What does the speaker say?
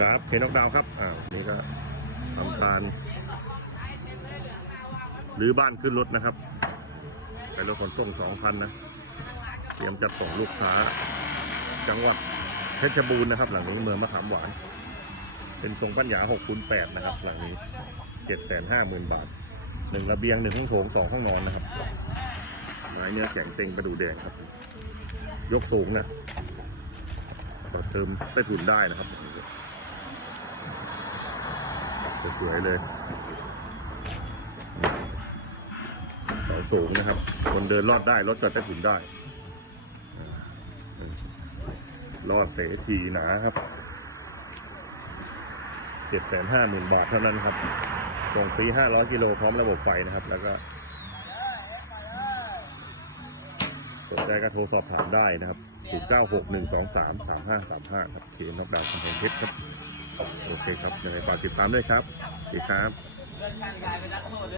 ครับเพนนอกดาวครับอ่านี่ก็ทำการหรือบ้านขึ้นรถนะครับไปรถขนส่งสองพันนะ เตรียมจะส่งลูกค้า จังหวัดเพชรบูรณ์นะครับ หลังนี้เมืองมะขามหวาน เป็นทรงปัญญาหกคูณแปดนะครับ หลังนี้เจ็ดแสนห้าหมื่นบาทหนึ่งระเบียงหนึ่งห้องโถงสองห้องนอนนะครับไม้เนื้อแข็งเต็งกระดูแดงครับ ยกสูงนะเติมใต้ถุนได้นะครับ สวยๆเลยเสาสูงนะครับ คนเดินรอดได้ รถจอดใต้ถุนได้ รอดเสทีหนาครับเจ็ดแสนห้าหมื่นบาทเท่านั้นครับส่งฟรีห้าร้อยกิโลพร้อมระบบไฟนะครับ แล้วก็สนใจก็โทรสอบถามได้นะครับ ศูนย์เก้าหกหนึ่งสองสามสามห้าสามห้าครับเขียนนอกดาวน์คำแพงเพชรครับ โอเคครับยังไงฝากติดตามด้วยครับสวัสดีครับ